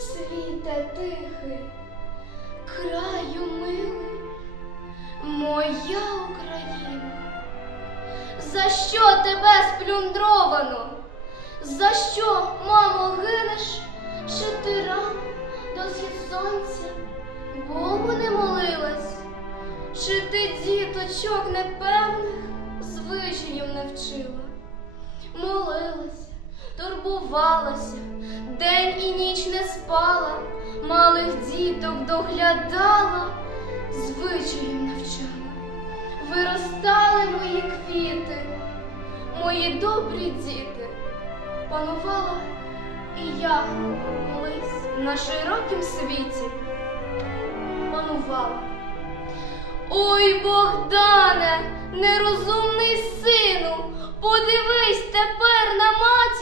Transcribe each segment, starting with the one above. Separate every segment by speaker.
Speaker 1: світе тихий, краю милий, моя Україна. За що тебе сплюндровано? За що, мамо, гинеш? Чи ти рано до схід сонця Богу не молилась? Чи ти діточок непевних звичаїв не вчила? Молилася, турбувалася, день і ніч не спала, малих діток доглядала, звичаїв навчала. Виростали мої квіти, мої добрі діти, панувала і я колись на широкім світі панувала. Ой, Богдане, нерозумний сину, подивись тепер на матір,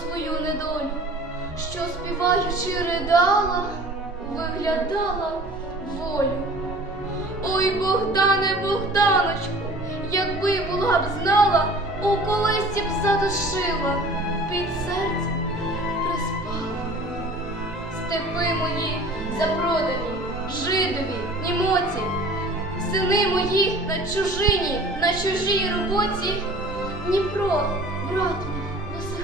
Speaker 1: свою недолю, що співаючи ридала, виглядала волю. Ой, Богдане, Богданочку, якби була б знала, у колисці б задушила, під серцем приспала. Степи мої запродані, жидові, німоті, сини мої на чужині, на чужій роботі. Дніпро, брат мій,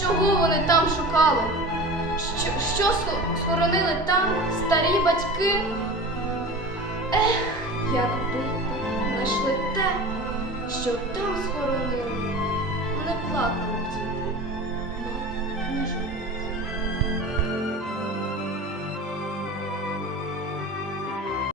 Speaker 1: Чого вони там шукали? Що, що схоронили там старі батьки? Ех, якби знайшли те, що там схоронили, не плакали